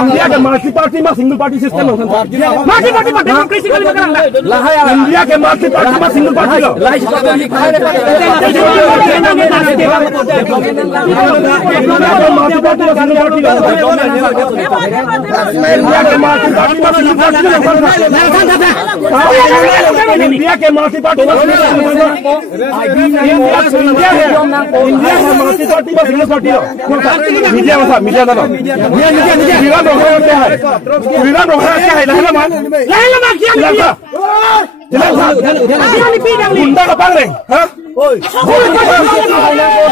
India के multi party में single party system हो मल्टी पार्टी में डेमोक्रेसी का करंग इंडिया के मल्टी पार्टी में सिंगल पार्टी लो इंडिया के मल्टी पार्टी में सिंगल पार्टी लो मीडिया में मीडिया दलो विराट रोहरा क्या है लहला मान क्या गुंडा का पांग रहे हाँ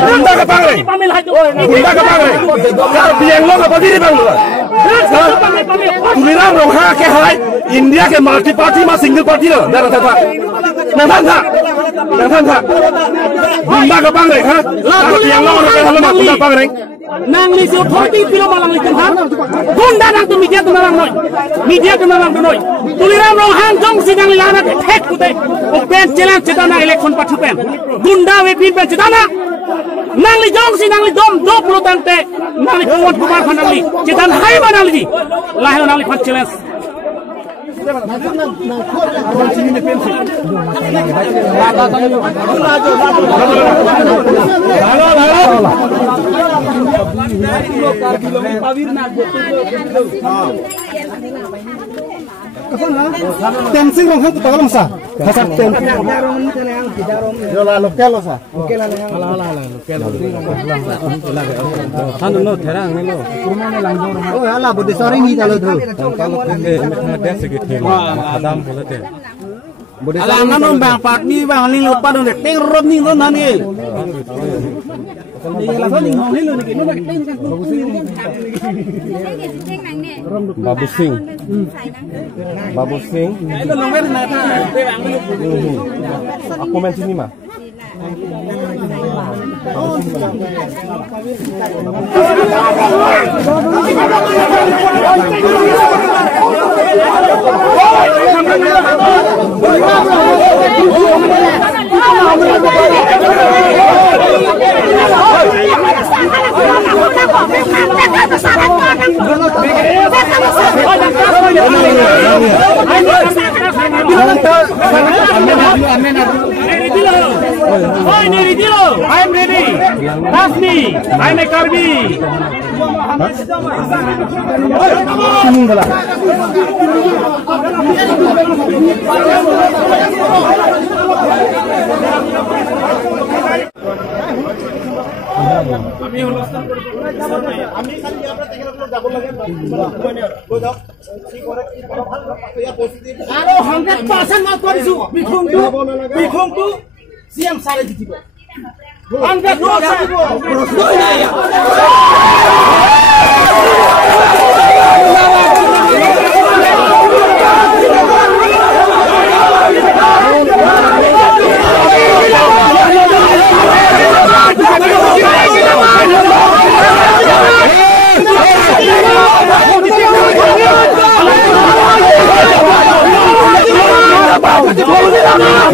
गुंडा का पांग रहे बियंगलो का बदी नहीं पांग विराट रोहरा क्या है इंडिया के मल्टी पार्टी में सिंगल पार्टी लो दारा था नथान था गुंडा का पांग रहे हाँ बियंगलो का हलो गुंडा पांग रहे nang li so 30 kilo malang li kan gunda nang tu media tu malang noi tuliram rong hang jong sidang lana ke thek kute o pen challenge chitana election pathu pen gunda we pin pen chitana nang li jong sidang li dom do pulutan te nang li kuat kumar khanang li chitan hai manang li lahir nang li phat challenge Tensing rong hang tu masa. Hasak tem. Jola lokal lo sa. Lokal Han no therang ne lo. Kurmane langdor. Oh ala bode soring hi talo tu. Kalau ke ada sedikit adam bola te. Ala ngano bang patni bang ni lupa dong teng rob ni lo nani. Babu Singh. Aku main sini mah. I'm ready. That's me. I'm a Karbi. CM sare jitibo. Angkat no jitibo. Jitibo.